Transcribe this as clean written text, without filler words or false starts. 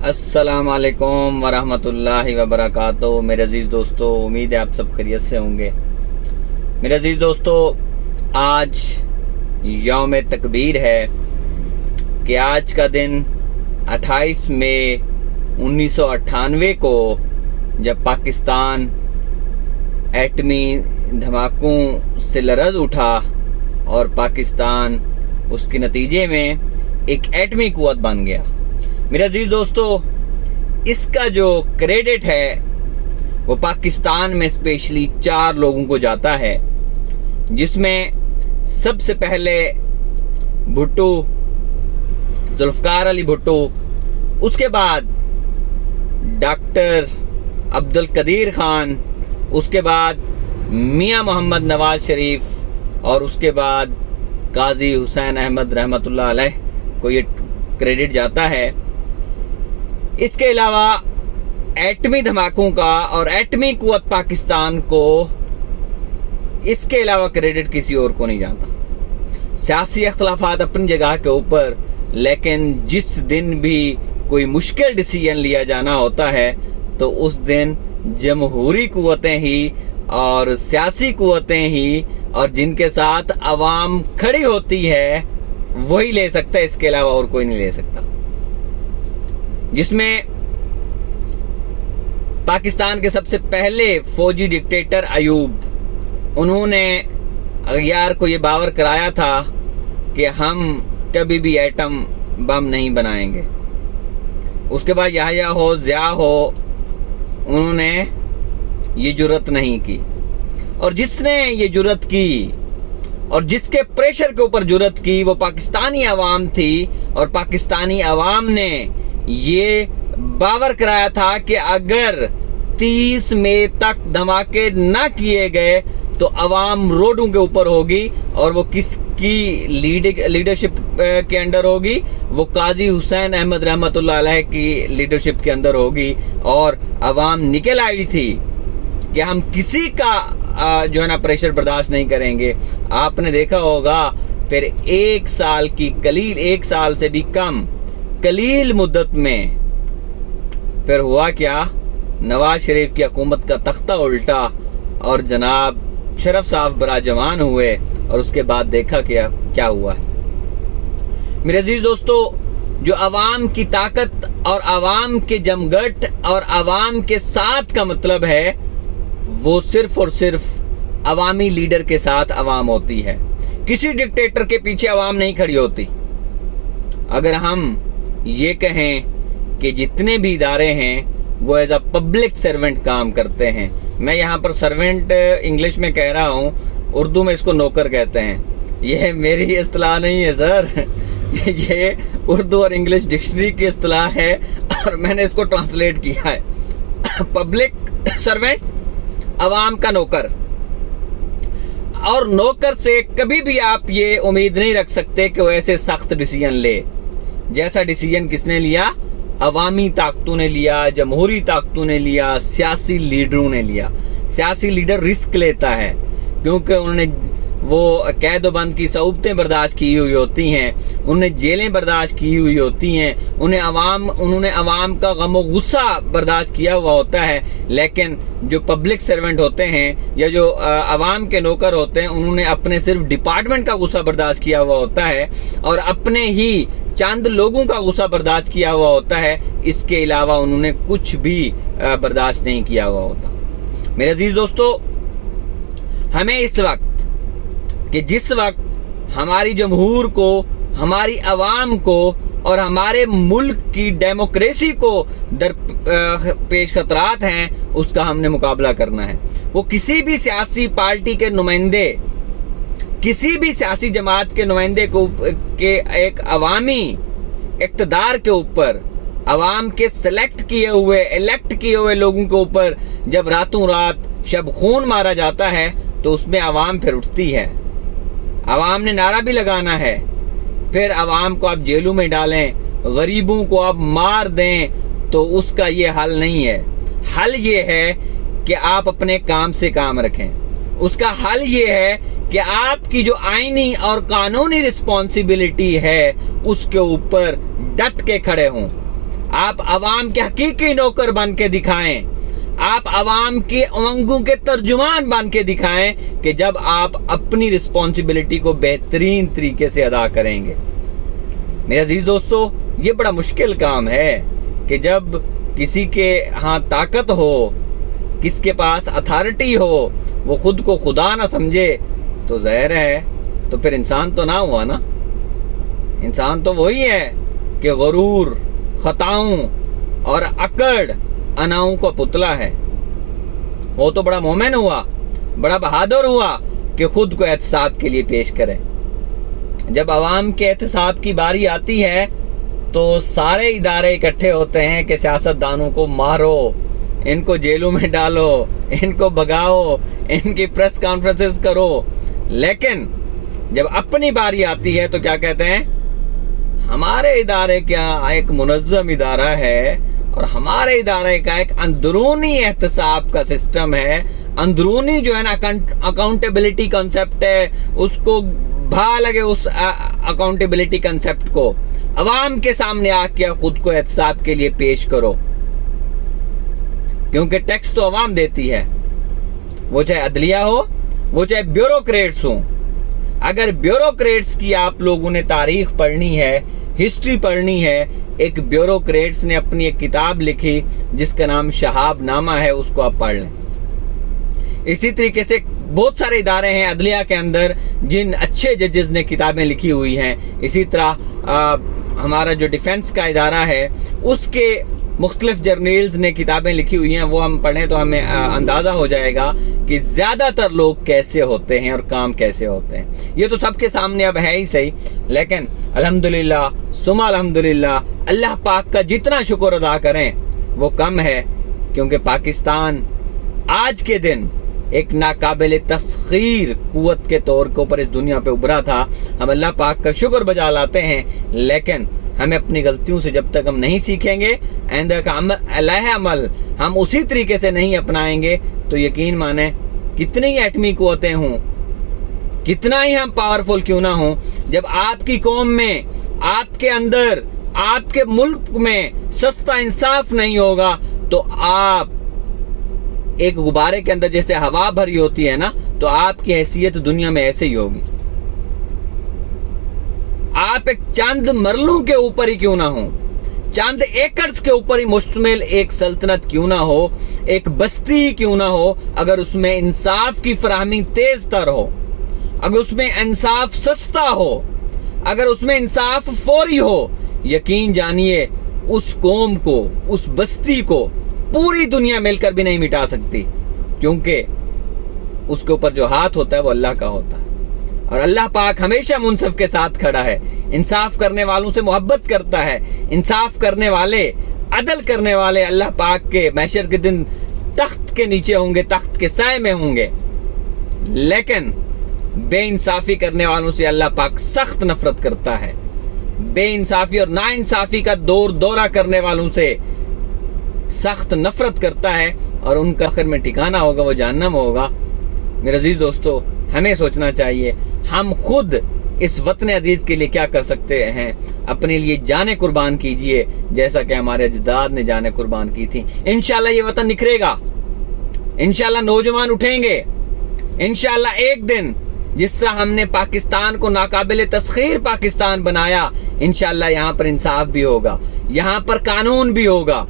अस्सलाम वालेकुम वरहमतुल्लाहि वबरकातुहू। मेरे अजीज़ दोस्तों, उम्मीद है आप सब खैरियत से होंगे। मेरे अजीज़ दोस्तों, आज यौम तकबीर है कि आज का दिन 28 मई 1998 को जब पाकिस्तान एटमी धमाकों से लरज़ उठा और पाकिस्तान उसके नतीजे में एक एटमी कुव्वत बन गया। मेरे अजीज दोस्तों, इसका जो क्रेडिट है वो पाकिस्तान में स्पेशली 4 लोगों को जाता है, जिसमें सबसे पहले भुट्टो, जुल्फकार अली भुट्टो, उसके बाद डॉक्टर अब्दुल कदीर खान, उसके बाद मियां मोहम्मद नवाज शरीफ और उसके बाद काजी हुसैन अहमद रहमतुल्लाह अलैह को ये क्रेडिट जाता है। इसके अलावा एटमी धमाकों का और एटमी कुव्वत पाकिस्तान को, इसके अलावा क्रेडिट किसी और को नहीं जाता। सियासी अख्तलाफात अपनी जगह के ऊपर, लेकिन जिस दिन भी कोई मुश्किल डिसीजन लिया जाना होता है तो उस दिन जमहूरी कुव्वतें ही और सियासी कुव्वतें ही और जिनके साथ अवाम खड़ी होती है वही ले सकता है, इसके अलावा और कोई नहीं ले सकता। जिसमें पाकिस्तान के सबसे पहले फौजी डिक्टेटर अयूब, उन्होंने अगयार को ये बावर कराया था कि हम कभी भी एटम बम नहीं बनाएंगे। उसके बाद याह्या हो, ज़िया हो, उन्होंने ये जुर्रत नहीं की। और जिसने ये जुर्रत की और जिसके प्रेशर के ऊपर जुर्रत की वो पाकिस्तानी अवाम थी। और पाकिस्तानी अवाम ने ये बावर कराया था कि अगर 30 मई तक धमाके ना किए गए तो अवाम रोडों के ऊपर होगी। और वो किसकी लीडरशिप के अंडर होगी? वो काजी हुसैन अहमद रहमतुल्लाह अलैह की लीडरशिप के अंदर होगी। और अवाम निकल आई थी कि हम किसी का जो है ना प्रेशर बर्दाश्त नहीं करेंगे। आपने देखा होगा फिर 1 साल की कलील, 1 साल से भी कम कलील मुद्दत में फिर हुआ क्या? नवाज शरीफ की हुकूमत का तख्ता उल्टा और जनाब शरफ साहब बराजमान हुए। और उसके बाद देखा क्या हुआ। मेरे अजीज दोस्तों, जो अवाम की ताकत और अवाम के जमघट और अवाम के साथ का मतलब है, वो सिर्फ और सिर्फ अवामी लीडर के साथ अवाम होती है। किसी डिक्टेटर के पीछे अवाम नहीं खड़ी होती। अगर हम ये कहें कि जितने भी इदारे हैं वो एज अ पब्लिक सर्वेंट काम करते हैं, मैं यहाँ पर सर्वेंट इंग्लिश में कह रहा हूँ, उर्दू में इसको नौकर कहते हैं। ये मेरी इस्तिलाह नहीं है सर, ये उर्दू और इंग्लिश डिक्शनरी की इस्तिलाह है और मैंने इसको ट्रांसलेट किया है। पब्लिक सर्वेंट, अवाम का नौकर। और नौकर से कभी भी आप ये उम्मीद नहीं रख सकते कि वो ऐसे सख्त डिसीजन ले जैसा डिसीजन किसने लिया? अवामी ताकतों ने लिया, जमहूरी ताकतों ने लिया, सियासी लीडरों ने लिया। सियासी लीडर रिस्क लेता है क्योंकि उन्होंने वो कैद बंद की सऊबतें बर्दाश्त की हुई होती हैं, उन्होंने जेलें बर्दाश्त की हुई होती हैं, उन्होंने अवाम का गम गुस्सा बर्दाश्त किया हुआ होता है। लेकिन जो पब्लिक सर्वेंट होते हैं या जो अवाम के नौकर होते हैं, उन्होंने अपने सिर्फ डिपार्टमेंट का गुस्सा बर्दाश्त किया हुआ होता है और अपने ही चंद लोगों का गुस्सा बर्दाश्त किया हुआ होता है। इसके अलावा उन्होंने कुछ भी बर्दाश्त नहीं किया हुआ होता। मेरे अजीज दोस्तों, हमें इस वक्त कि जिस वक्त हमारी जमहूर को, हमारी अवाम को और हमारे मुल्क की डेमोक्रेसी को पेश खतरात हैं, उसका हमने मुकाबला करना है। वो किसी भी सियासी पार्टी के नुमाइंदे, किसी भी सियासी जमात के नुमाइंदे को के एक अवामी इक़्तिदार के ऊपर, अवाम के सेलेक्ट किए हुए, इलेक्ट किए हुए लोगों के ऊपर जब रातों रात शब खून मारा जाता है तो उसमें अवाम फिर उठती है। अवाम ने नारा भी लगाना है। फिर अवाम को आप जेलों में डालें, गरीबों को आप मार दें, तो उसका ये हल नहीं है। हल ये है कि आप अपने काम से काम रखें। उसका हल ये है कि आपकी जो आईनी और कानूनी रिस्पॉन्सिबिलिटी है उसके ऊपर डट के खड़े हों। آپ عوام کے حقیقی نوکر بن کے دکھائیں، آپ عوام کی امنگوں کے ترجمان بن کے دکھائیں کہ جب آپ اپنی رسپانسبلٹی کو بہترین طریقے سے ادا کریں گے۔ میرے عزیز دوستو، یہ بڑا مشکل کام ہے کہ جب کسی کے ہاں طاقت ہو، کس کے پاس اتھارٹی ہو، وہ خود کو خدا نہ سمجھے تو ظاہر ہے تو پھر انسان تو نہ ہوا نا۔ انسان تو وہی ہے کہ غرور، خطاؤں اور اکڑ اناؤں کا پتلا ہے۔ وہ تو بڑا مومن ہوا، بڑا بہادر ہوا کہ خود کو احتساب کے لیے پیش کرے۔ جب عوام کے احتساب کی باری آتی ہے تو سارے ادارے اکٹھے ہوتے ہیں کہ سیاست دانوں کو مارو، ان کو جیلوں میں ڈالو، ان کو بھگاؤ، ان کی پریس کانفرنسز کرو۔ لیکن جب اپنی باری آتی ہے تو کیا کہتے ہیں؟ ہمارے ادارے کیا ایک منظم ادارہ ہے اور ہمارے ادارے کا ایک اندرونی احتساب کا سسٹم ہے، اندرونی جو ہے نا اکاؤنٹیبلٹی کنسپٹ ہے، اس کو بھا لگے اس اکاؤنٹیبلٹی کنسپٹ کو عوام کے سامنے آ کے خود کو احتساب کے لیے پیش کرو، کیونکہ ٹیکس تو عوام دیتی ہے، وہ چاہے عدلیہ ہو، وہ چاہے بیوروکریٹس ہوں۔ اگر بیوروکریٹس کی آپ لوگوں نے تاریخ پڑھنی ہے، ہسٹری پڑھنی ہے، ایک بیوروکریٹس نے اپنی ایک کتاب لکھی جس کا نام شہاب نامہ ہے، اس کو آپ پڑھ لیں۔ اسی طریقے سے بہت سارے ادارے ہیں عدلیہ کے اندر جن اچھے ججز نے کتابیں لکھی ہوئی ہیں۔ اسی طرح ہمارا جو ڈیفنس کا ادارہ ہے اس کے مختلف جرنیلز نے کتابیں لکھی ہوئی ہیں، وہ ہم پڑھیں تو ہمیں اندازہ ہو جائے گا کہ زیادہ تر لوگ کیسے ہوتے ہیں اور کام کیسے ہوتے ہیں۔ یہ تو سب کے سامنے اب ہے ہی صحیح، لیکن الحمدللہ ثم الحمدللہ اللہ پاک کا جتنا شکر ادا کریں وہ کم ہے، کیونکہ پاکستان آج کے دن ایک ناقابل تسخیر قوت کے طور کے اوپر اس دنیا پہ ابھرا تھا۔ ہم اللہ پاک کا شکر بجا لاتے ہیں، لیکن ہمیں اپنی غلطیوں سے جب تک ہم نہیں سیکھیں گے، آئندہ کا عمل ہم اسی طریقے سے نہیں اپنائیں گے تو یقین مانیں کتنی ہی ایٹمی قوتیں ہوں، کتنا ہی ہم پاورفل کیوں نہ ہوں، جب آپ کی قوم میں، آپ کے اندر، آپ کے ملک میں سستا انصاف نہیں ہوگا تو آپ ایک غبارے کے اندر جیسے ہوا بھری ہوتی ہے نا، تو آپ کی حیثیت دنیا میں ایسے ہی ہوگی۔ آپ ایک چند مرلوں کے اوپر ہی کیوں نہ ہوں، چند ایکڑز کے اوپر ہی مشتمل ایک سلطنت کیوں نہ ہو، ایک بستی کیوں نہ ہو، اگر اس میں انصاف کی فراہمی تیز تر ہو، اگر اس میں انصاف سستا ہو، اگر اس میں انصاف فوری ہو، یقین جانیے اس قوم کو، اس بستی کو پوری دنیا مل کر بھی نہیں مٹا سکتی، کیونکہ اس کے اوپر جو ہاتھ ہوتا ہے وہ اللہ کا ہوتا ہے، اور اللہ پاک ہمیشہ منصف کے ساتھ کھڑا ہے، انصاف کرنے والوں سے محبت کرتا ہے۔ انصاف کرنے والے، عدل کرنے والے اللہ پاک کے محشر کے دن تخت کے نیچے ہوں گے، تخت کے سائے میں ہوں گے، لیکن بے انصافی کرنے والوں سے اللہ پاک سخت نفرت کرتا ہے۔ بے انصافی اور نا انصافی کا دورہ کرنے والوں سے سخت نفرت کرتا ہے، اور ان کا آخر میں ٹھکانہ ہوگا وہ جہنم ہوگا۔ میرے عزیز دوستو، ہمیں سوچنا چاہیے ہم خود اس وطن عزیز کے لیے کیا کر سکتے ہیں۔ اپنے لیے جانیں قربان کیجئے جیسا کہ ہمارے اجداد نے جانیں قربان کی تھی۔ انشاءاللہ یہ وطن نکھرے گا، انشاءاللہ نوجوان اٹھیں گے، انشاءاللہ ایک دن جس طرح ہم نے پاکستان کو ناقابل تسخیر پاکستان بنایا، انشاءاللہ یہاں پر انصاف بھی ہوگا، یہاں پر قانون بھی ہوگا،